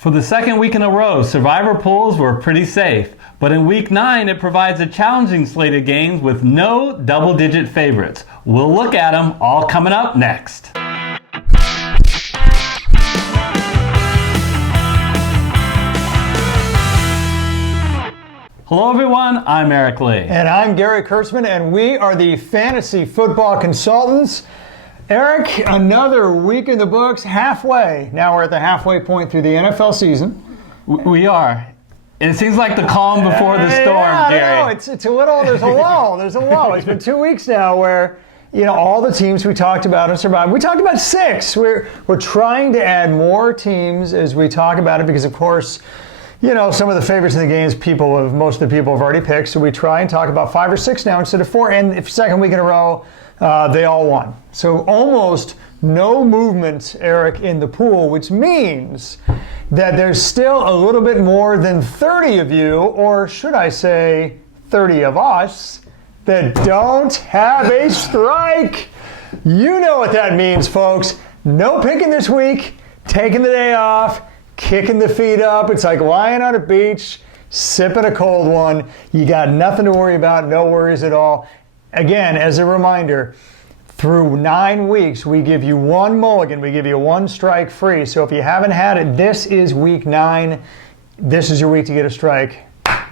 For the second week in a row, survivor pools were pretty safe. But in week 9, it provides a challenging slate of games with no double-digit favorites. We'll look at them, all coming up next. Hello everyone, I'm Eric Lee. And I'm Gary Kurtzman, and we are the Fantasy Football Consultants. Eric, another week in the books, halfway. Now we're at the halfway point through the NFL season. We are. And it seems like the calm before the storm, yeah, Gary. No, it's a little, there's a lull. There's a lull. It's been 2 weeks now where, all the teams we talked about have survived. We talked about 6. We're trying to add more teams as we talk about it because, of course, some of the favorites in the games most of the people have already picked. So we try and talk about 5 or 6 now instead of 4. And the second week in a row, they all won. So almost no movement, Eric, in the pool, which means that there's still a little bit more than 30 of you, or should I say 30 of us, that don't have a strike. You know what that means, folks. No picking this week, taking the day off, kicking the feet up. It's like lying on a beach, sipping a cold one. You got nothing to worry about, no worries at all. Again, as a reminder, through 9 weeks, we give you one mulligan. We give you one strike free. So if you haven't had it, this is week 9. This is your week to get a strike.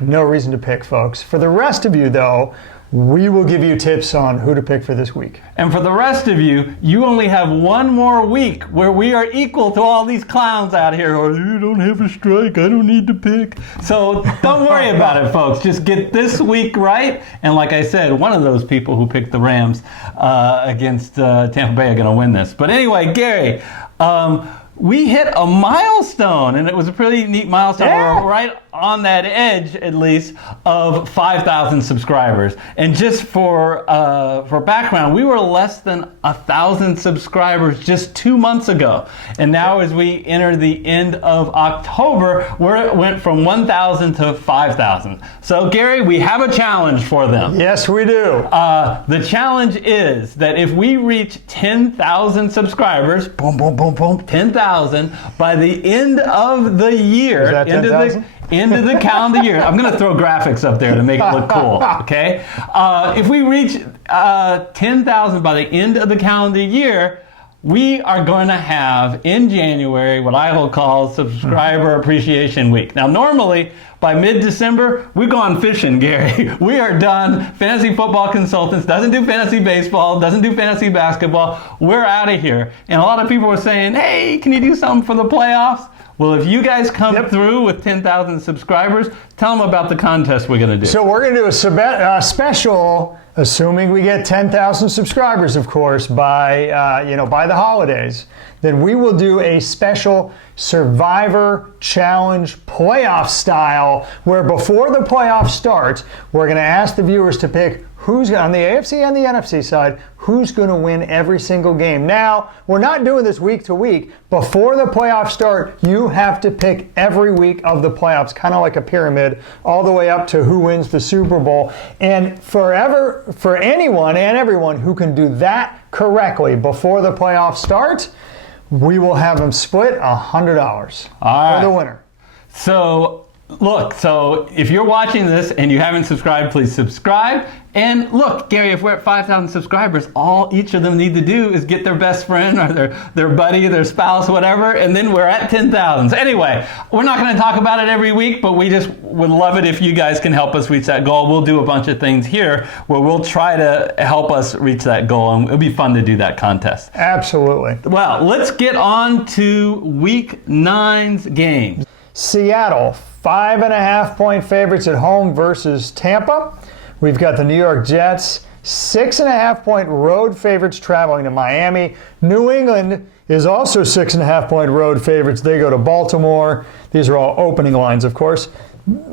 No reason to pick, folks. For the rest of you, though, we will give you tips on who to pick for this week. And for the rest of you, you only have one more week where we are equal to all these clowns out here. Oh, you don't have a strike. I don't need to pick. So don't worry about it, folks. Just get this week right. And like I said, one of those people who picked the Rams against Tampa Bay are going to win this. But anyway, Gary, we hit a milestone, and it was a pretty neat milestone. Yeah. We're right on that edge, at least, of 5,000 subscribers. And just for background, we were less than 1,000 subscribers just 2 months ago. And now as we enter the end of October, it went from 1,000 to 5,000. So, Gary, we have a challenge for them. Yes, we do. The challenge is that if we reach 10,000 subscribers, boom, boom, boom, boom, 10,000, by the end of the year, is that 10,000? End of the calendar year. I'm going to throw graphics up there to make it look cool, okay? If we reach 10,000 by the end of the calendar year, we are going to have in January what I will call Subscriber Appreciation Week. Now, normally, by mid-December, we've gone fishing, Gary. We are done. Fantasy Football Consultants doesn't do fantasy baseball, doesn't do fantasy basketball. We're out of here. And a lot of people were saying, hey, can you do something for the playoffs? Well, if you guys come through with 10,000 subscribers, tell them about the contest we're going to do. So we're going to do a special, assuming we get 10,000 subscribers, of course, by the holidays. Then we will do a special Survivor Challenge playoff style, where before the playoffs start, we're going to ask the viewers to pick who's on the AFC and the NFC side, who's going to win every single game. Now, we're not doing this week to week. Before the playoffs start, you have to pick every week of the playoffs, kind of like a pyramid, all the way up to who wins the Super Bowl. And for anyone and everyone who can do that correctly before the playoffs start, we will have them split $100 for the winner. So, look, if you're watching this and you haven't subscribed, please subscribe. And look, Gary, if we're at 5,000 subscribers, all each of them need to do is get their best friend or their buddy, their spouse, whatever, and then we're at 10,000. So anyway, we're not going to talk about it every week, but we just would love it if you guys can help us reach that goal. We'll do a bunch of things here where we'll try to help us reach that goal, and it'll be fun to do that contest. Absolutely. Well, let's get on to Week 9's games. Seattle, 5.5-point favorites at home versus Tampa. We've got the New York Jets, 6.5-point road favorites traveling to Miami. New England is also 6.5-point road favorites. They go to Baltimore. These are all opening lines, of course.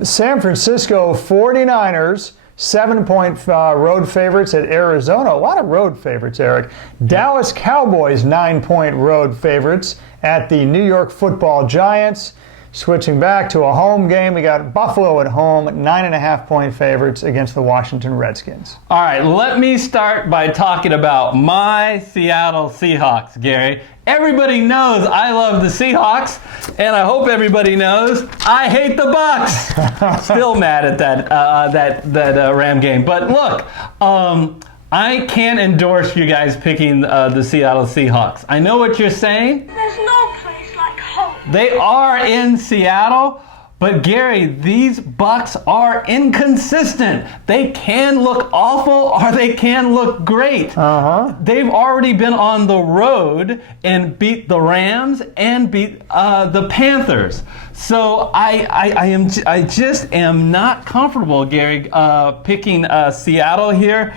San Francisco 49ers, 7-point road favorites at Arizona. A lot of road favorites, Eric. Dallas Cowboys, 9-point road favorites at the New York Football Giants. Switching back to a home game, we got Buffalo at home, 9.5-point favorites against the Washington Redskins. All right, let me start by talking about my Seattle Seahawks, Gary. Everybody knows I love the Seahawks, and I hope everybody knows I hate the Bucks. Still mad at that Ram game. But look, I can't endorse you guys picking the Seattle Seahawks. I know what you're saying. There's no place like home. They are in Seattle, but Gary, these Bucks are inconsistent. They can look awful or they can look great. They've already been on the road and beat the Rams and beat the Panthers. So I just am not comfortable, Gary, picking Seattle here.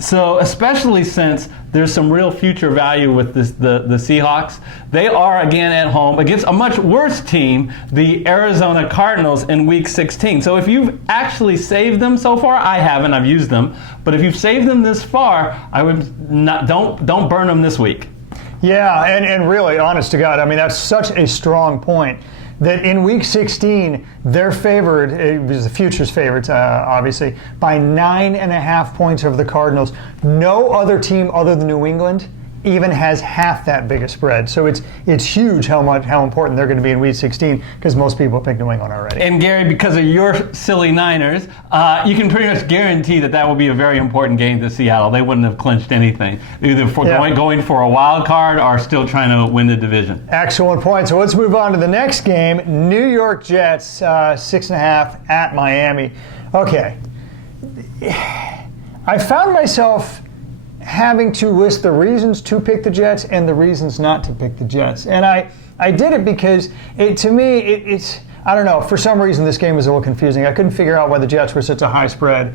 So especially since there's some real future value with the Seahawks. They are again at home against a much worse team, the Arizona Cardinals, in Week 16. So if you've actually saved them so far, I haven't. I've used them, but if you've saved them this far, I would not don't burn them this week. Yeah, and really, honest to God, I mean that's such a strong point. That in Week 16, they're favored, it was the futures favorites, obviously, by 9.5 points over the Cardinals. No other team other than New England even has half that big a spread. So it's huge how important they're going to be in Week 16 because most people pick New England already. And Gary, because of your silly Niners, you can pretty much guarantee that will be a very important game to Seattle. They wouldn't have clinched anything, either for going for a wild card or still trying to win the division. Excellent point. So let's move on to the next game. New York Jets, 6.5 at Miami. Okay. I found myself having to list the reasons to pick the Jets and the reasons not to pick the Jets. And I did it because to me, it's, I don't know, for some reason this game was a little confusing. I couldn't figure out why the Jets were such a high spread.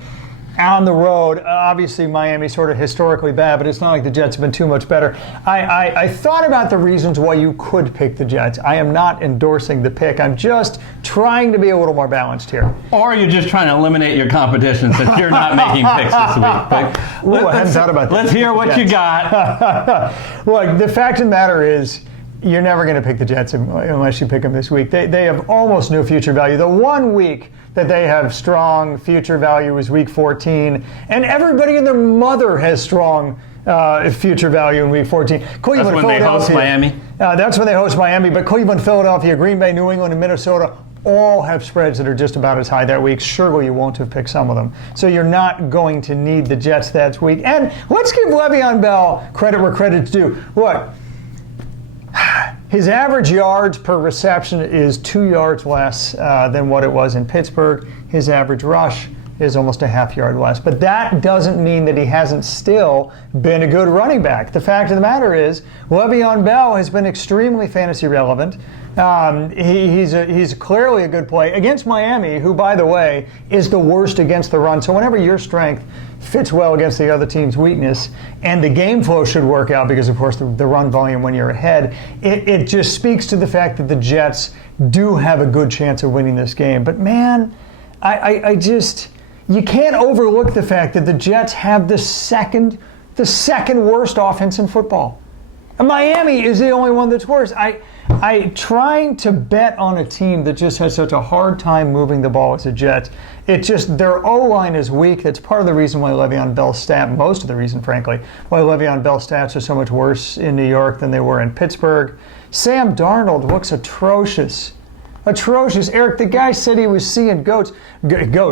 On the road, obviously Miami's sort of historically bad, but it's not like the Jets have been too much better. I thought about the reasons why you could pick the Jets. I am not endorsing the pick. I'm just trying to be a little more balanced here. Or you're just trying to eliminate your competition since you're not making picks this week. I hadn't thought about that. Let's hear what you got. Look, the fact of the matter is, you're never going to pick the Jets unless you pick them this week. They have almost no future value. The 1 week that they have strong future value is Week 14, and everybody and their mother has strong future value in Week 14. Cleveland, that's when they host Miami? That's when they host Miami, but Cleveland, Philadelphia, Green Bay, New England, and Minnesota all have spreads that are just about as high that week. Surely you won't have picked some of them. So you're not going to need the Jets that week. And let's give Le'Veon Bell credit where credit's due. Look, his average yards per reception is 2 yards less than what it was in Pittsburgh. His average rush is almost a half yard less. But that doesn't mean that he hasn't still been a good running back. The fact of the matter is, Le'Veon Bell has been extremely fantasy relevant. He's clearly a good play against Miami, who, by the way, is the worst against the run. So whenever your strength fits well against the other team's weakness, and the game flow should work out because, of course, the run volume when you're ahead, it just speaks to the fact that the Jets do have a good chance of winning this game. But man, I just, you can't overlook the fact that the Jets have the second worst offense in football. And Miami is the only one that's worse. I trying to bet on a team that just has such a hard time moving the ball as the Jets. It just, their O-line is weak. That's part of the reason why Le'Veon Bell's most of the reason, frankly, why Le'Veon Bell's stats are so much worse in New York than they were in Pittsburgh. Sam Darnold looks atrocious. Atrocious. Eric, the guy said he was seeing goats.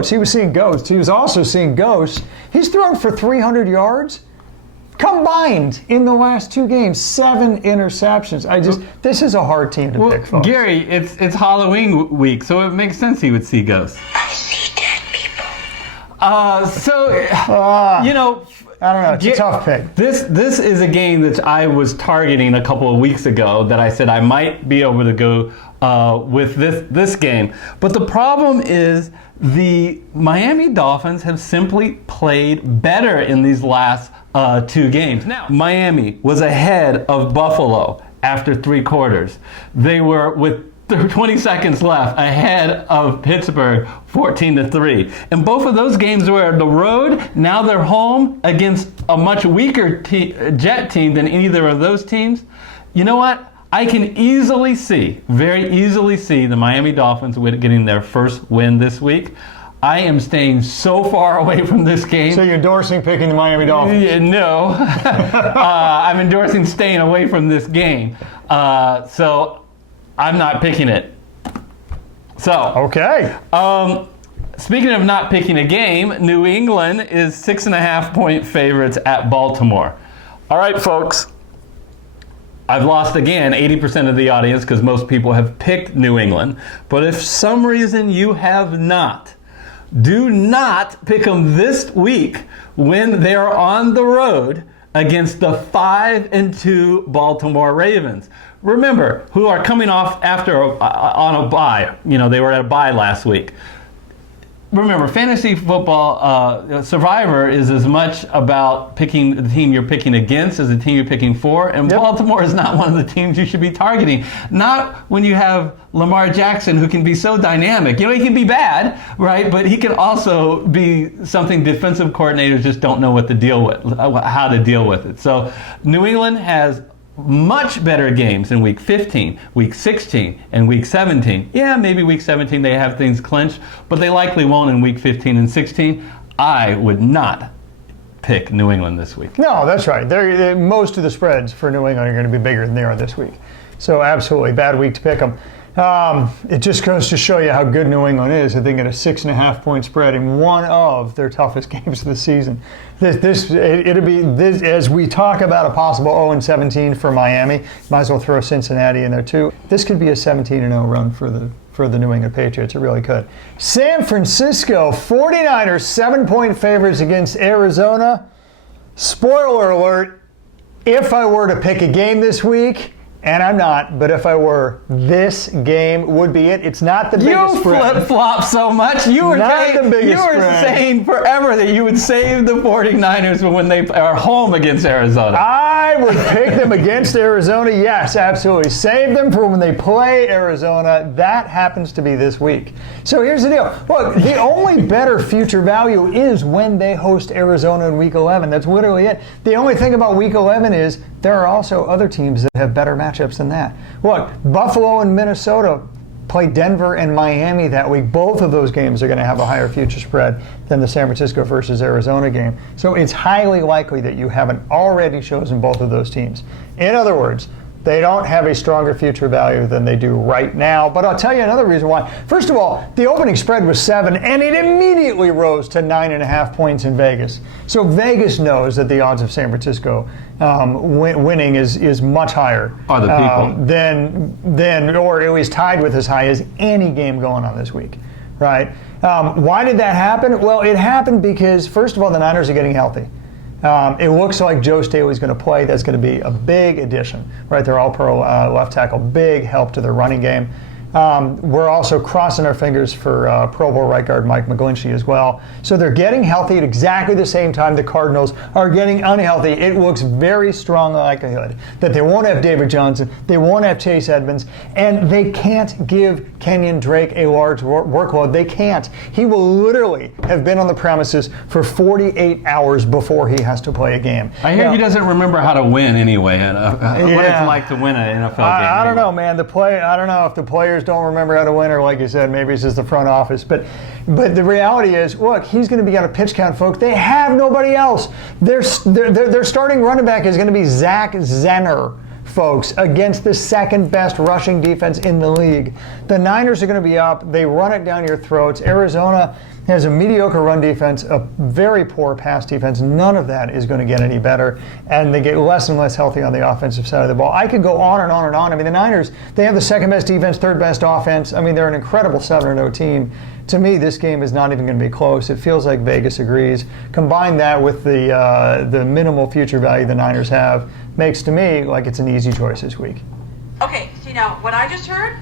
He was seeing ghosts. He was also seeing ghosts. He's thrown for 300 yards. Combined in the last 2 games, 7 interceptions. This is a hard team to pick, folks. Gary, it's Halloween week, so it makes sense he would see ghosts. I see dead people. I don't know. It's a tough pick. This is a game that I was targeting a couple of weeks ago that I said I might be able to go with this game. But the problem is the Miami Dolphins have simply played better in these last 2 games. Now, Miami was ahead of Buffalo after 3 quarters. They were, with 20 seconds left, ahead of Pittsburgh 14-3. And both of those games were on the road. Now they're home against a much weaker Jet team than either of those teams. You know what? I can easily see, very easily see the Miami Dolphins getting their first win this week. I am staying so far away from this game. So you're endorsing picking the Miami Dolphins? Yeah, no. I'm endorsing staying away from this game. So I'm not picking it. So. Okay. Speaking of not picking a game, New England is 6.5-point favorites at Baltimore. All right, folks. I've lost again 80% of the audience because most people have picked New England. But if for some reason you have not, do not pick them this week when they're on the road against the 5-2 Baltimore Ravens. Remember, who are coming off on a bye. You know, they were at a bye last week. Remember, fantasy football Survivor is as much about picking the team you're picking against as the team you're picking for, and Baltimore is not one of the teams you should be targeting. Not when you have Lamar Jackson, who can be so dynamic. You know, he can be bad, right? But he can also be something defensive coordinators just don't know what to deal with, how to deal with it. So New England has much better games in week 15, week 16, and week 17. Yeah, maybe week 17 they have things clinched, but they likely won't in week 15 and 16. I would not pick New England this week. No, that's right. Most of the spreads for New England are going to be bigger than they are this week. So absolutely, bad week to pick them. It just goes to show you how good New England is that they get a 6.5-point spread in one of their toughest games of the season. It'll be as we talk about a possible 0-17 for Miami. Might as well throw Cincinnati in there too. This could be a 17-0 run for the New England Patriots. It really could. San Francisco 49ers 7-point favorites against Arizona. Spoiler alert: if I were to pick a game this week. And I'm not, but if I were, this game would be it. It's not the biggest spread. You flip-flop so much. You were saying forever that you would save the 49ers when they are home against Arizona. I would pick them against Arizona. Yes, absolutely. Save them for when they play Arizona. That happens to be this week. So here's the deal. Look, the only better future value is when they host Arizona in Week 11. That's literally it. The only thing about Week 11 is there are also other teams that have better matchups than that. Look, Buffalo and Minnesota play Denver and Miami that week. Both of those games are going to have a higher future spread than the San Francisco versus Arizona game. So it's highly likely that you haven't already chosen both of those teams. In other words, they don't have a stronger future value than they do right now. But I'll tell you another reason why. First of all, the opening spread was 7, and it immediately rose to 9.5 points in Vegas. So Vegas knows that the odds of San Francisco winning is much higher than or at least tied with as high as any game going on this week, right? Why did that happen? Well, it happened because, first of all, the Niners are getting healthy. It looks like Joe Staley's going to play. That's going to be a big addition, right? They're all pro left tackle, big help to their running game. We're also crossing our fingers for Pro Bowl right guard Mike McGlinchey as well. So they're getting healthy at exactly the same time the Cardinals are getting unhealthy. It looks very strong likelihood that they won't have David Johnson, they won't have Chase Edmonds, and they can't give Kenyon Drake a large workload. They can't. He will literally have been on the premises for 48 hours before he has to play a game. I hear he doesn't remember how to win anyway. What it's like to win an NFL game. I don't know, man. I don't know if the players don't remember how to win, or like you said, maybe it's just the front office. But the reality is, look, he's going to be on a pitch count, folks. They have nobody else. Their starting running back is going to be Zach Zenner, folks, against the second best rushing defense in the league. The Niners are going to be up. They run it down your throats. Arizona has a mediocre run defense, a very poor pass defense. None of that is going to get any better, and they get less and less healthy on the offensive side of the ball. I could go on and on and on. I mean, the Niners, they have the second best defense, third best offense. I mean, they're an incredible 7-0 team. To me, this game is not even going to be close. It feels like Vegas agrees. Combine that with the minimal future value the Niners have, makes to me like it's an easy choice this week. Okay, see now, what I just heard?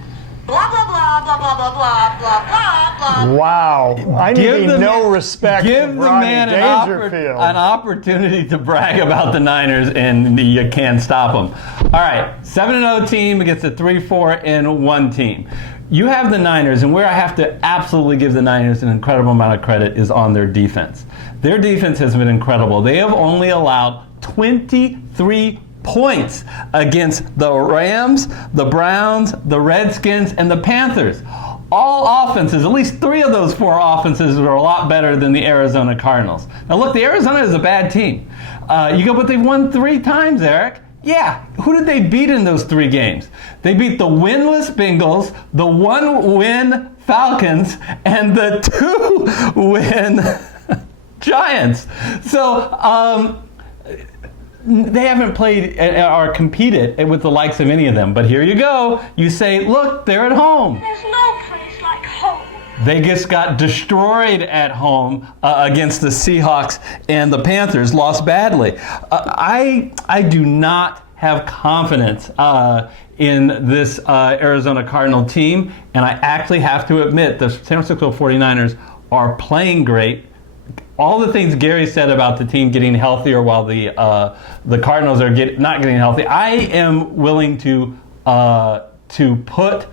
Blah, blah, blah, blah, blah, blah, blah, blah, blah, blah. Wow. I need no respect. Give the man an opportunity to brag about the Niners, and you can't stop them. All right, 7-0 team against a 3-4-1 team. You have the Niners, and where I have to absolutely give the Niners an incredible amount of credit is on their defense. Their defense has been incredible. They have only allowed 23 points against the Rams, the Browns, the Redskins, and the Panthers. All offenses, at least 3 of those 4 offenses were a lot better than the Arizona Cardinals. Now look, the Arizona is a bad team. You go, but they've won 3 times, Eric. Yeah, who did they beat in those 3 games? They beat the winless Bengals, the 1-win Falcons, and the 2-win Giants. So they haven't played or competed with the likes of any of them. But here you go. You say, look, they're at home. There's no place like home. Vegas got destroyed at home against the Seahawks, and the Panthers lost badly. I do not have confidence in this Arizona Cardinal team, and I actually have to admit the San Francisco 49ers are playing great. All the things Gary said about the team getting healthier while the Cardinals are not getting healthy, I am willing to put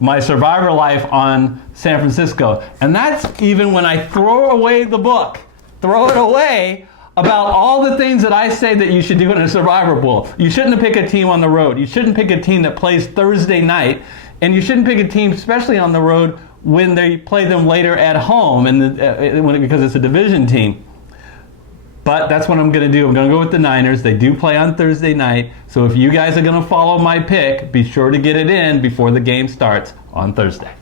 my survivor life on San Francisco. And that's even when I throw away the book, throw it away about all the things that I say that you should do in a survivor pool. You shouldn't pick a team on the road. You shouldn't pick a team that plays Thursday night. And you shouldn't pick a team, especially on the road, when they play them later at home because it's a division team. But that's what I'm going to do. I'm going to go with the Niners. They do play on Thursday night. So if you guys are going to follow my pick, be sure to get it in before the game starts on Thursday.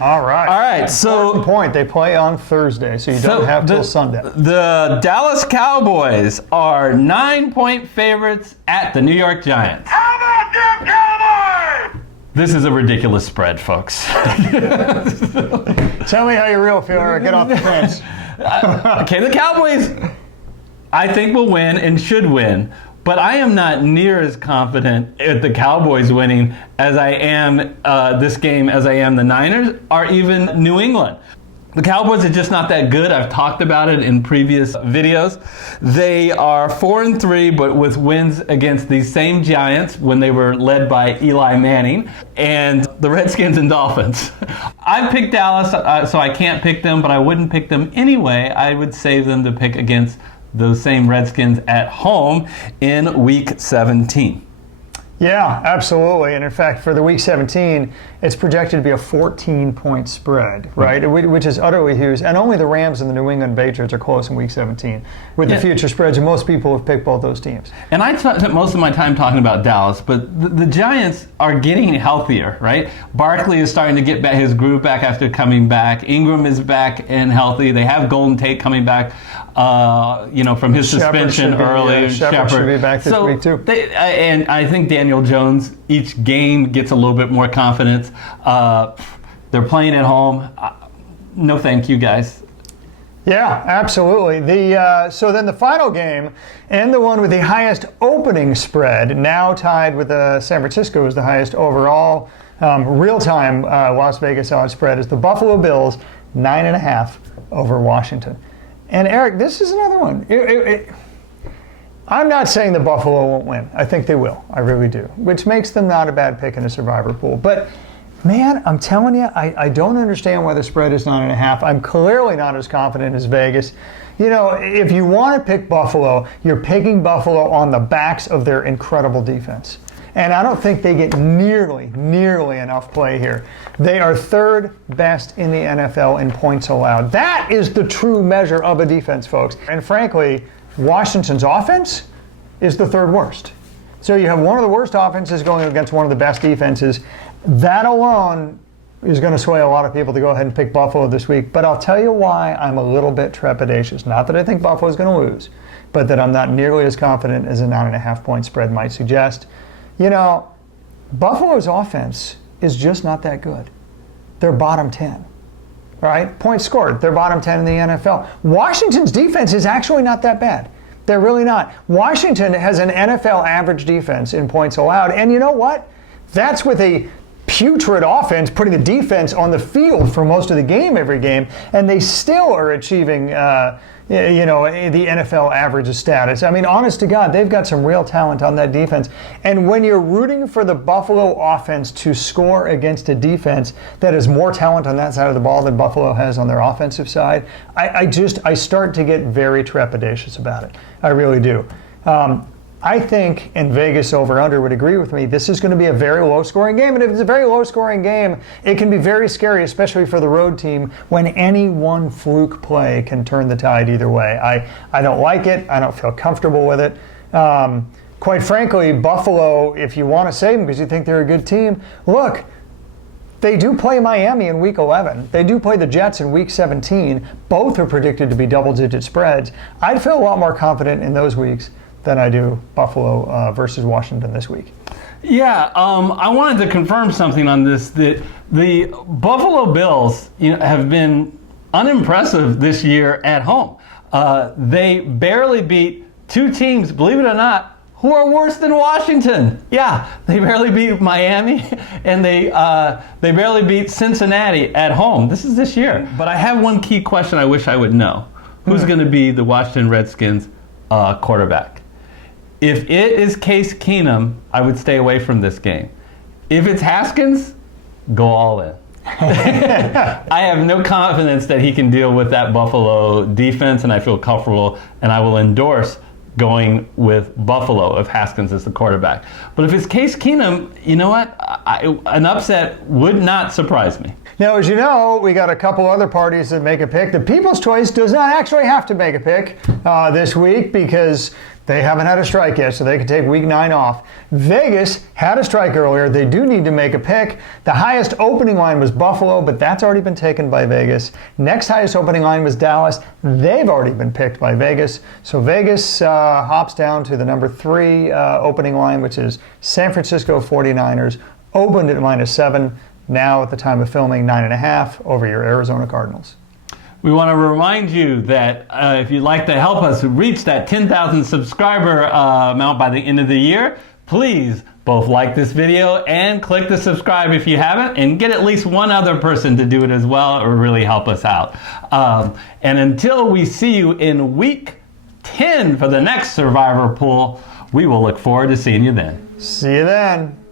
All right. All right. So point. They play on Thursday, so you don't have till Sunday. The Dallas Cowboys are 9-point favorites at the New York Giants. How about them Cowboys? This is a ridiculous spread, folks. Tell me how you real feel, or get off the fence. Okay, the Cowboys, I think, will win and should win. But I am not near as confident at the Cowboys winning as I am this game as I am the Niners or even New England. The Cowboys are just not that good. I've talked about it in previous videos. They are 4-3, but with wins against these same Giants when they were led by Eli Manning, and the Redskins and Dolphins. I picked Dallas, so I can't pick them, but I wouldn't pick them anyway. I would save them to pick against those same Redskins at home in Week 17. Yeah, absolutely. And in fact, for the Week 17, it's projected to be a 14-point spread, right? Which is utterly huge. And only the Rams and the New England Patriots are close in Week 17 with the future spreads, and most people have picked both those teams. And I spent most of my time talking about Dallas, but the Giants are getting healthier, right? Barkley is starting to get back his groove back after coming back. Ingram is back and healthy. They have Golden Tate coming back, from his suspension early. Shepard should be back this week too. And I think Daniel Jones, each game gets a little bit more confidence. They're playing at home. No thank you, guys. Yeah, absolutely. So then the final game, and the one with the highest opening spread, now tied with San Francisco as the highest overall real-time Las Vegas odds spread, is the Buffalo Bills 9.5 over Washington. And Eric, this is another one. I'm not saying the Buffalo won't win. I think they will. I really do. Which makes them not a bad pick in a survivor pool. But, man, I'm telling you, I don't understand why the spread is 9.5. I'm clearly not as confident as Vegas. If you want to pick Buffalo, you're picking Buffalo on the backs of their incredible defense. And I don't think they get nearly enough play here. They are third best in the NFL in points allowed. That is the true measure of a defense, folks. And frankly, Washington's offense is the third worst. So you have one of the worst offenses going against one of the best defenses. That alone is going to sway a lot of people to go ahead and pick Buffalo this week. But I'll tell you why I'm a little bit trepidatious. Not that I think Buffalo is going to lose, but that I'm not nearly as confident as a 9.5-point spread might suggest. Buffalo's offense is just not that good. They're bottom 10. Right? Points scored. They're bottom 10 in the NFL. Washington's defense is actually not that bad. They're really not. Washington has an NFL average defense in points allowed. And you know what? That's with a putrid offense putting the defense on the field for most of the game every game. And they still are achieving, the NFL average status. I mean, honest to God, they've got some real talent on that defense. And when you're rooting for the Buffalo offense to score against a defense that has more talent on that side of the ball than Buffalo has on their offensive side, I start to get very trepidatious about it. I really do. I think, and Vegas over-under would agree with me, this is going to be a very low-scoring game. And if it's a very low-scoring game, it can be very scary, especially for the road team, when any one fluke play can turn the tide either way. I don't like it. I don't feel comfortable with it. Quite frankly, Buffalo, if you want to save them because you think they're a good team, look, they do play Miami in Week 11. They do play the Jets in Week 17. Both are predicted to be double-digit spreads. I'd feel a lot more confident in those weeks than I do Buffalo versus Washington this week. Yeah, I wanted to confirm something on this, that the Buffalo Bills have been unimpressive this year at home. They barely beat two teams, believe it or not, who are worse than Washington. Yeah, they barely beat Miami, and they barely beat Cincinnati at home. This is this year. But I have one key question I wish I would know. Who's going to be the Washington Redskins quarterback? If it is Case Keenum, I would stay away from this game. If it's Haskins, go all in. I have no confidence that he can deal with that Buffalo defense, and I feel comfortable, and I will endorse going with Buffalo if Haskins is the quarterback. But if it's Case Keenum, you know what? An upset would not surprise me. Now, as you know, we got a couple other parties that make a pick. The People's Choice does not actually have to make a pick this week because they haven't had a strike yet, so they can take Week 9 off. Vegas had a strike earlier. They do need to make a pick. The highest opening line was Buffalo, but that's already been taken by Vegas. Next highest opening line was Dallas. They've already been picked by Vegas. So Vegas hops down to the number 3 opening line, which is San Francisco 49ers, opened at -7. Now, at the time of filming, 9.5 over your Arizona Cardinals. We want to remind you that if you'd like to help us reach that 10,000 subscriber amount by the end of the year, please both like this video and click the subscribe if you haven't, and get at least one other person to do it as well. It will really help us out. And until we see you in Week 10 for the next Survivor Pool, we will look forward to seeing you then. See you then.